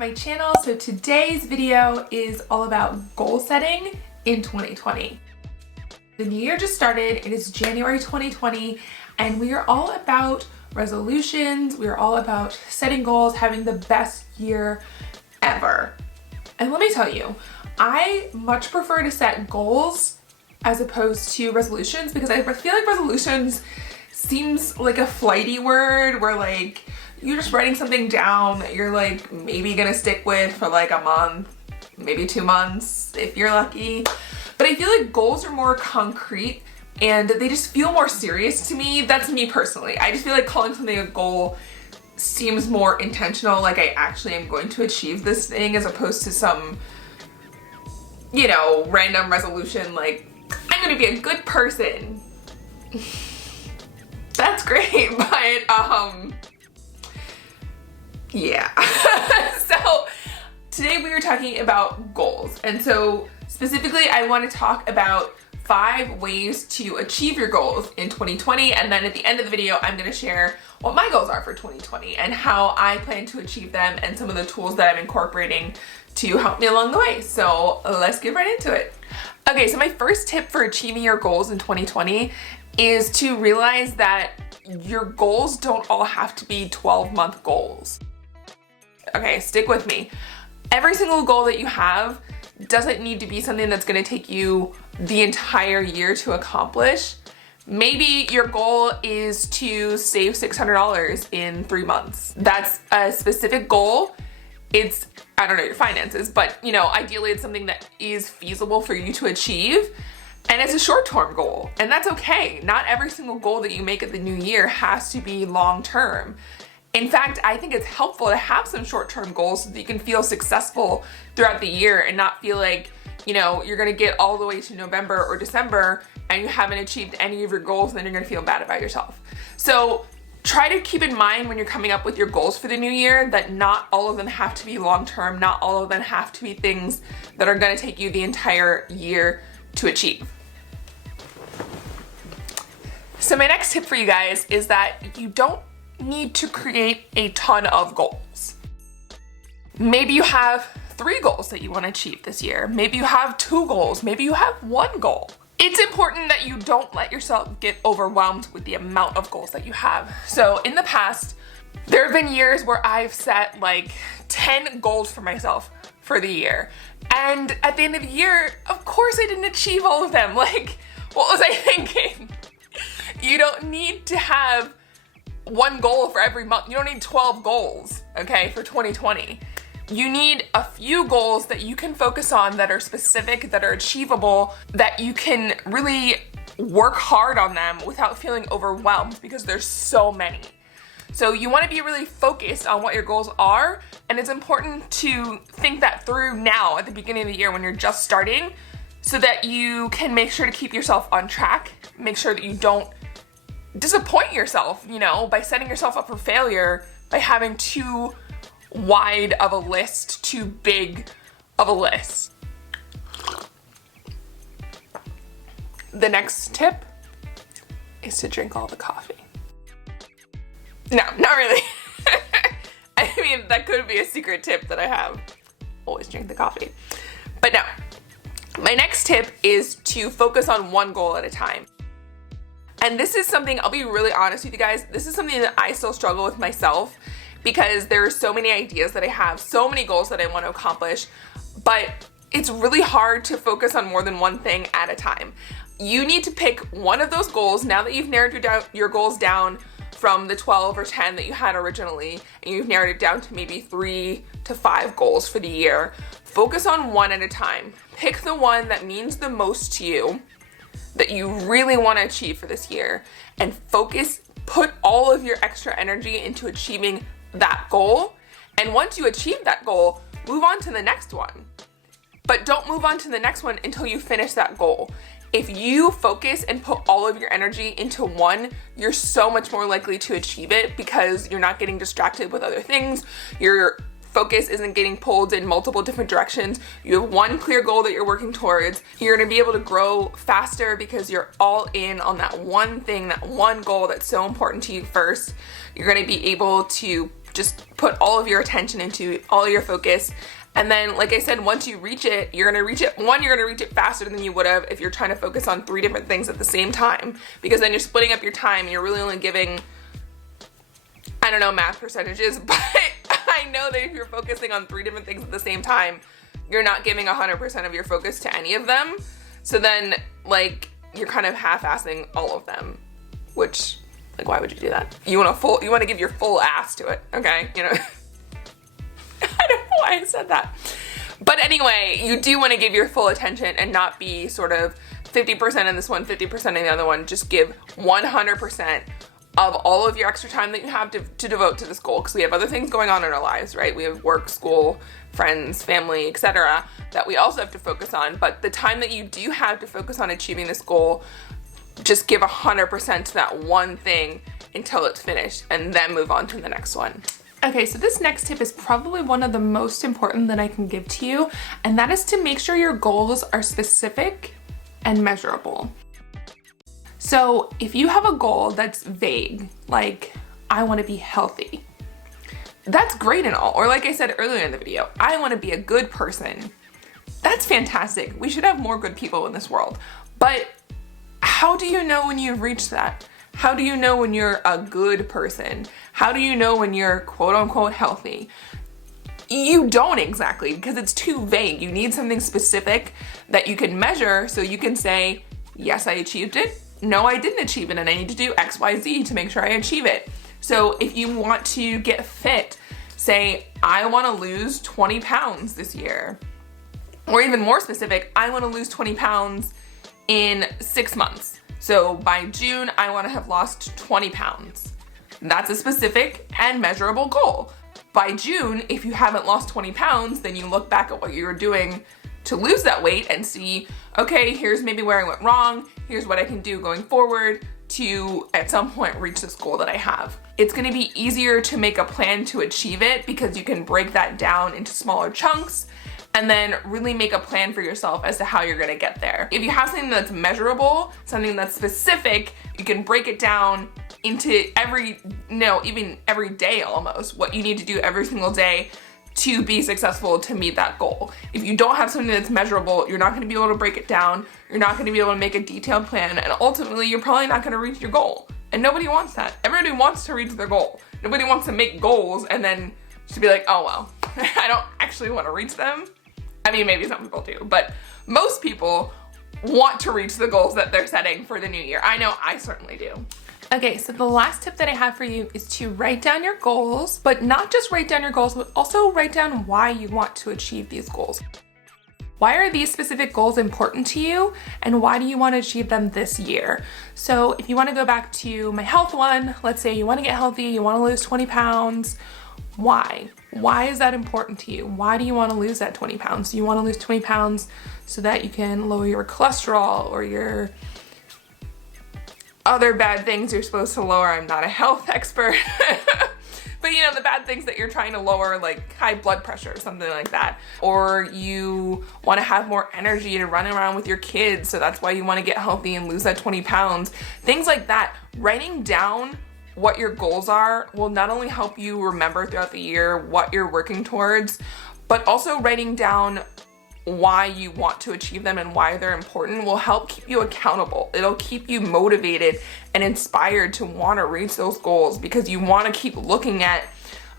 my channel. So today's video is all about goal setting in 2020. The new year just started. It is January 2020 and we are all about resolutions. We are all about setting goals, having the best year ever. And let me tell you, I much prefer to set goals as opposed to resolutions because I feel like resolutions seems like a flighty word where like you're just writing something down that you're like maybe gonna stick with for like a month, maybe 2 months if you're lucky. But I feel like goals are more concrete and they just feel more serious to me. That's me personally. I just feel like calling something a goal seems more intentional, like I actually am going to achieve this thing as opposed to some, you know, random resolution like I'm gonna be a good person. That's great, but yeah. So today we are talking about goals, and so specifically I want to talk about 5 ways to achieve your goals in 2020, and then at the end of the video I'm going to share what my goals are for 2020 and how I plan to achieve them and some of the tools that I'm incorporating to help me along the way. So let's get right into it. Okay, so my first tip for achieving your goals in 2020 is to realize that your goals don't all have to be 12-month goals. Okay, stick with me. Every single goal that you have doesn't need to be something that's gonna take you the entire year to accomplish. Maybe your goal is to save $600 in 3 months. That's a specific goal. It's, I don't know your finances, but you know, ideally it's something that is feasible for you to achieve. And it's a short-term goal, and that's okay. Not every single goal that you make at the new year has to be long-term. In fact, I think it's helpful to have some short-term goals so that you can feel successful throughout the year and not feel like, you know, you're gonna get all the way to November or December and you haven't achieved any of your goals and then you're gonna feel bad about yourself. So try to keep in mind when you're coming up with your goals for the new year that not all of them have to be long-term, not all of them have to be things that are gonna take you the entire year to achieve. So my next tip for you guys is that you don't need to create a ton of goals. Maybe you have 3 goals that you want to achieve this year. Maybe you have 2 goals. Maybe you have 1 goal. It's important that you don't let yourself get overwhelmed with the amount of goals that you have. So in the past, there have been years where I've set like 10 goals for myself for the year. And at the end of the year, of course I didn't achieve all of them. Like, what was I thinking? You don't need to have 1 goal for every month. You don't need 12 goals, okay, for 2020. You need a few goals that you can focus on that are specific, that are achievable, that you can really work hard on them without feeling overwhelmed because there's so many. So you want to be really focused on what your goals are, and it's important to think that through now at the beginning of the year when you're just starting so that you can make sure to keep yourself on track, make sure that you don't disappoint yourself, you know, by setting yourself up for failure by having too wide of a list, too big of a list. The next tip is to drink all the coffee. No, not really. I mean, that could be a secret tip that I have. Always drink the coffee. But no, my next tip is to focus on 1 goal at a time. And this is something, I'll be really honest with you guys, this is something that I still struggle with myself because there are so many ideas that I have, so many goals that I want to accomplish, but it's really hard to focus on more than 1 thing at a time. You need to pick 1 of those goals now that you've narrowed your goals down from the 12 or 10 that you had originally, and you've narrowed it down to maybe 3 to 5 goals for the year. Focus on 1 at a time. Pick the one that means the most to you, that you really want to achieve for this year, and focus, put all of your extra energy into achieving that goal. And once you achieve that goal, move on to the next one. But don't move on to the next one until you finish that goal. If you focus and put all of your energy into one, you're so much more likely to achieve it because you're not getting distracted with other things. Your focus isn't getting pulled in multiple different directions. You have 1 clear goal that you're working towards. You're gonna be able to grow faster because you're all in on that 1 thing, that 1 goal that's so important to you first. You're gonna be able to just put all of your attention into, all your focus. And then, like I said, once you reach it, you're gonna reach it, you're gonna reach it faster than you would have if you're trying to focus on 3 different things at the same time, because then you're splitting up your time and you're really only giving, I don't know math percentages, but I know that if you're focusing on 3 different things at the same time, you're not giving 100% of your focus to any of them. So then, like, you're kind of half-assing all of them, which, like, why would you do that? You want to give your full ass to it, okay? You know, I don't know why I said that. But anyway, you do want to give your full attention and not be sort of 50% in this one, 50% in the other one. Just give 100% of all of your extra time that you have to devote to this goal, because we have other things going on in our lives, right? We have work, school, friends, family, etc. that we also have to focus on. But the time that you do have to focus on achieving this goal, just give 100% to that one thing until it's finished, and then move on to the next one. Okay, so this next tip is probably one of the most important that I can give to you, and that is to make sure your goals are specific and measurable. So if you have a goal that's vague, like, I want to be healthy, that's great and all. Or like I said earlier in the video, I want to be a good person. That's fantastic. We should have more good people in this world. But how do you know when you've reached that? How do you know when you're a good person? How do you know when you're quote unquote healthy? You don't exactly, because it's too vague. You need something specific that you can measure so you can say, yes, I achieved it. No, I didn't achieve it, and I need to do X, Y, Z to make sure I achieve it. So if you want to get fit, say, I want to lose 20 pounds this year. Or even more specific, I want to lose 20 pounds in 6 months. So by June, I want to have lost 20 pounds. That's a specific and measurable goal. By June, if you haven't lost 20 pounds, then you look back at what you were doing to lose that weight and see, okay, here's maybe where I went wrong. Here's what I can do going forward to, at some point, reach this goal that I have. It's gonna be easier to make a plan to achieve it because you can break that down into smaller chunks and then really make a plan for yourself as to how you're gonna get there. If you have something that's measurable, something that's specific, you can break it down into even every day almost, what you need to do every single day to be successful to meet that goal. If you don't have something that's measurable, you're not gonna be able to break it down, you're not gonna be able to make a detailed plan, and ultimately you're probably not gonna reach your goal. And nobody wants that. Everybody wants to reach their goal. Nobody wants to make goals and then just be like, oh well, I don't actually wanna reach them. I mean, maybe some people do, but most people want to reach the goals that they're setting for the new year. I know I certainly do. Okay, so the last tip that I have for you is to write down your goals, but not just write down your goals, but also write down why you want to achieve these goals. Why are these specific goals important to you, and why do you want to achieve them this year? So if you want to go back to my health one, let's say you want to get healthy, you want to lose 20 pounds. Why? Why is that important to you? Why do you want to lose that 20 pounds? Do you want to lose 20 pounds so that you can lower your cholesterol or your other bad things you're supposed to lower? I'm not a health expert. But you know, the bad things that you're trying to lower, like high blood pressure or something like that. Or you want to have more energy to run around with your kids, so that's why you want to get healthy and lose that 20 pounds. Things like that. Writing down what your goals are will not only help you remember throughout the year what you're working towards, but also writing down why you want to achieve them and why they're important will help keep you accountable. It'll keep you motivated and inspired to want to reach those goals, because you want to keep looking at,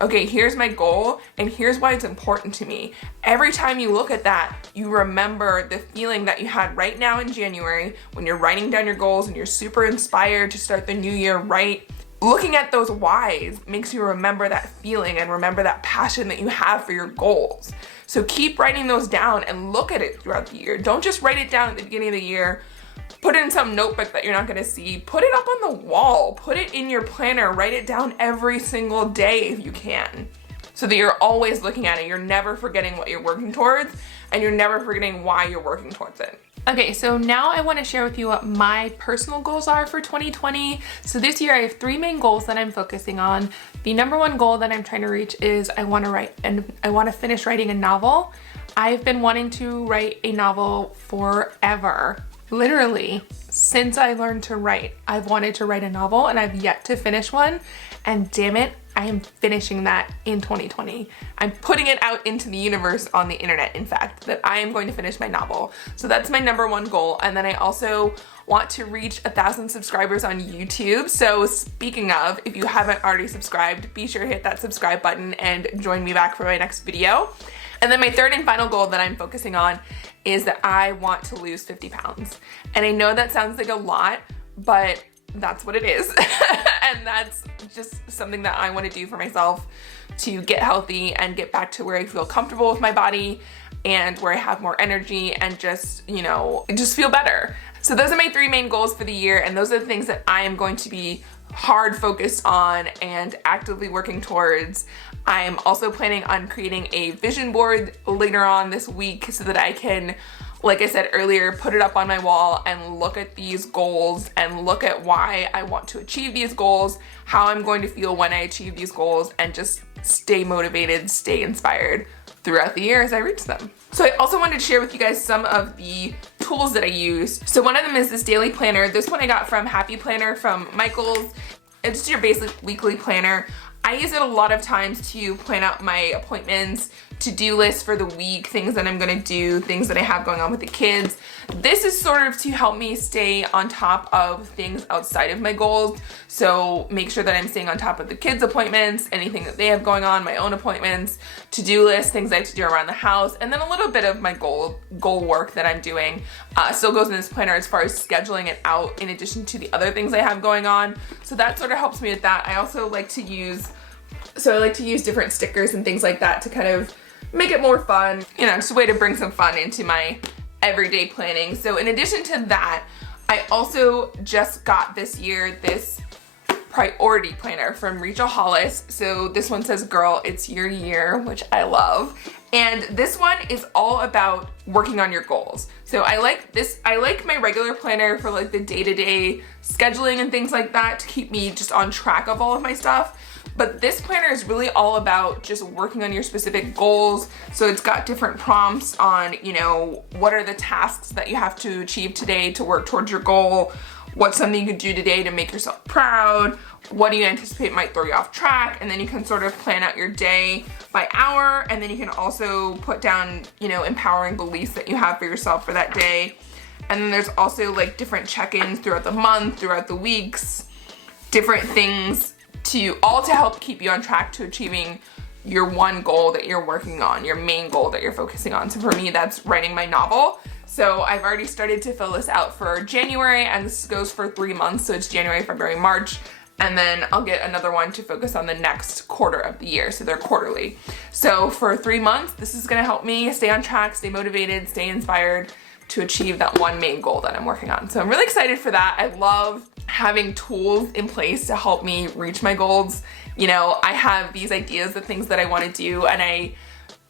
okay, here's my goal and here's why it's important to me. Every time you look at that, you remember the feeling that you had right now in January when you're writing down your goals and you're super inspired to start the new year right. Looking at those whys makes you remember that feeling and remember that passion that you have for your goals. So keep writing those down and look at it throughout the year. Don't just write it down at the beginning of the year, put it in some notebook that you're not gonna see, put it up on the wall, put it in your planner, write it down every single day if you can, so that you're always looking at it. You're never forgetting what you're working towards, and you're never forgetting why you're working towards it. Okay, so now I want to share with you what my personal goals are for 2020. So this year I have 3 main goals that I'm focusing on. The number 1 goal that I'm trying to reach is I want to finish writing a novel. I've been wanting to write a novel forever. Literally, since I learned to write, I've wanted to write a novel and I've yet to finish one. And damn it, I am finishing that in 2020. I'm putting it out into the universe on the internet, in fact, that I am going to finish my novel. So that's my #1 goal. And then I also want to reach 1,000 subscribers on YouTube. So speaking of, if you haven't already subscribed, be sure to hit that subscribe button and join me back for my next video. And then my third and final goal that I'm focusing on is that I want to lose 50 pounds. And I know that sounds like a lot, but that's what it is. And that's just something that I want to do for myself to get healthy and get back to where I feel comfortable with my body and where I have more energy and just, you know, just feel better. So those are my 3 main goals for the year, and those are the things that I am going to be hard focused on and actively working towards. I'm also planning on creating a vision board later on this week so that I can, like I said earlier, put it up on my wall and look at these goals and look at why I want to achieve these goals, how I'm going to feel when I achieve these goals, and just stay motivated, stay inspired throughout the year as I reach them. So I also wanted to share with you guys some of the tools that I use. So one of them is this daily planner. This one I got from Happy Planner from Michaels. It's just your basic weekly planner. I use it a lot of times to plan out my appointments, to-do lists for the week, things that I'm gonna do, things that I have going on with the kids. This is sort of to help me stay on top of things outside of my goals. So make sure that I'm staying on top of the kids' appointments, anything that they have going on, my own appointments, to-do lists, things I have to do around the house, and then a little bit of my goal work that I'm doing still goes in this planner as far as scheduling it out in addition to the other things I have going on. So that sort of helps me with that. I also like to use different stickers and things like that to kind of make it more fun. You know, just a way to bring some fun into my everyday planning. So in addition to that, I also just got this year this priority planner from Rachel Hollis. So this one says, "Girl, it's your year," which I love. And this one is all about working on your goals. So I like this. I like my regular planner for like the day-to-day scheduling and things like that to keep me just on track of all of my stuff. But this planner is really all about just working on your specific goals. So it's got different prompts on, you know, what are the tasks that you have to achieve today to work towards your goal? What's something you could do today to make yourself proud? What do you anticipate might throw you off track? And then you can sort of plan out your day by hour. And then you can also put down, you know, empowering beliefs that you have for yourself for that day. And then there's also like different check-ins throughout the month, throughout the weeks, different things to help keep you on track to achieving your one goal that you're working on, your main goal that you're focusing on. So for me, that's writing my novel. So I've already started to fill this out for January, and this goes for 3 months. So it's January, February, March, and then I'll get another one to focus on the next quarter of the year. So they're quarterly. So for 3 months, this is gonna help me stay on track, stay motivated, stay inspired to achieve that one main goal that I'm working on. So I'm really excited for that. I love having tools in place to help me reach my goals. You know, I have these ideas of things that I want to do, and I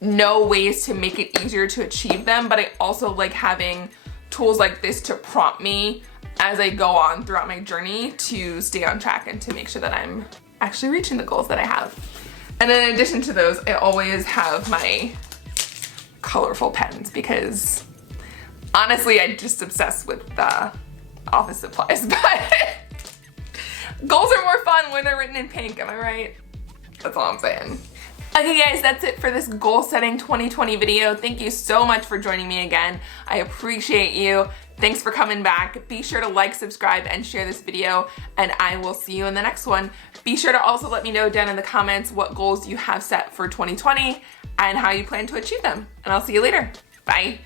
know ways to make it easier to achieve them, but I also like having tools like this to prompt me as I go on throughout my journey to stay on track and to make sure that I'm actually reaching the goals that I have. And then in addition to those, I always have my colorful pens because honestly, I'm just obsessed with the office supplies, but goals are more fun when they're written in pink, am I right? That's all I'm saying. Okay guys, that's it for this goal setting 2020 video. Thank you so much for joining me again. I appreciate you. Thanks for coming back. Be sure to like, subscribe, and share this video, and I will see you in the next one. Be sure to also let me know down in the comments what goals you have set for 2020 and how you plan to achieve them. And I'll see you later. Bye.